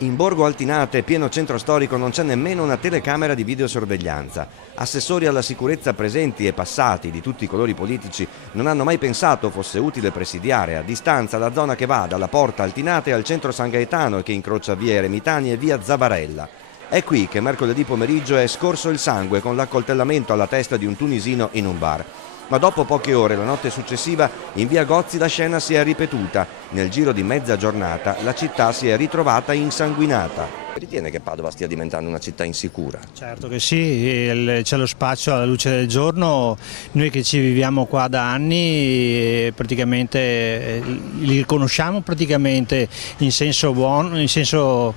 In Borgo Altinate, pieno centro storico, non c'è nemmeno una telecamera di videosorveglianza. Assessori alla sicurezza presenti e passati di tutti i colori politici non hanno mai pensato fosse utile presidiare a distanza la zona che va dalla Porta Altinate al centro San Gaetano e che incrocia via Eremitani e via Zabarella. È qui che mercoledì pomeriggio è scorso il sangue con l'accoltellamento alla testa di un tunisino in un bar. Ma dopo poche ore, la notte successiva, in via Gozzi la scena si è ripetuta. Nel giro di mezza giornata la città si è ritrovata insanguinata. Ritiene che Padova stia diventando una città insicura? Certo che sì, c'è lo spaccio alla luce del giorno. Noi che ci viviamo qua da anni praticamente li riconosciamo praticamente in senso buono, in senso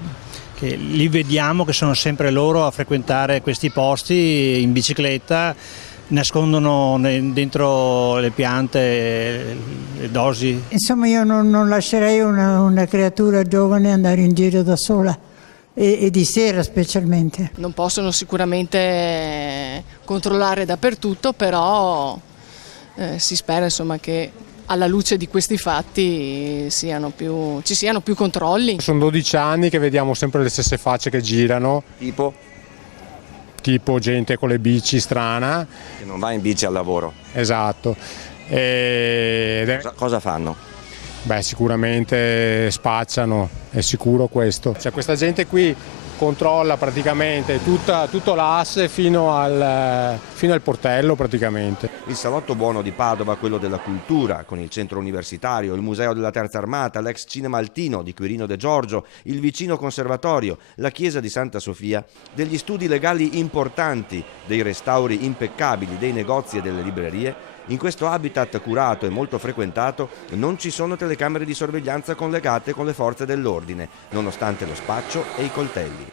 che li vediamo che sono sempre loro a frequentare questi posti in bicicletta. Nascondono dentro le piante le dosi. Insomma, io non lascerei una creatura giovane andare in giro da sola e di sera specialmente. Non possono sicuramente controllare dappertutto, però si spera insomma, che alla luce di questi fatti ci siano più controlli. Sono 12 anni che vediamo sempre le stesse facce che girano. Tipo gente con le bici strana. Che non va in bici al lavoro. Esatto. Cosa fanno? Beh, sicuramente spacciano, è sicuro questo. Cioè, questa gente qui controlla praticamente tutto l'asse fino al portello praticamente. Il salotto buono di Padova, quello della cultura, con il centro universitario, il museo della Terza Armata, l'ex cinema Altino di Quirino De Giorgio, il vicino conservatorio, la chiesa di Santa Sofia, degli studi legali importanti, dei restauri impeccabili, dei negozi e delle librerie. In questo habitat curato e molto frequentato non ci sono telecamere di sorveglianza collegate con le forze dell'ordine, nonostante lo spaccio e i coltelli.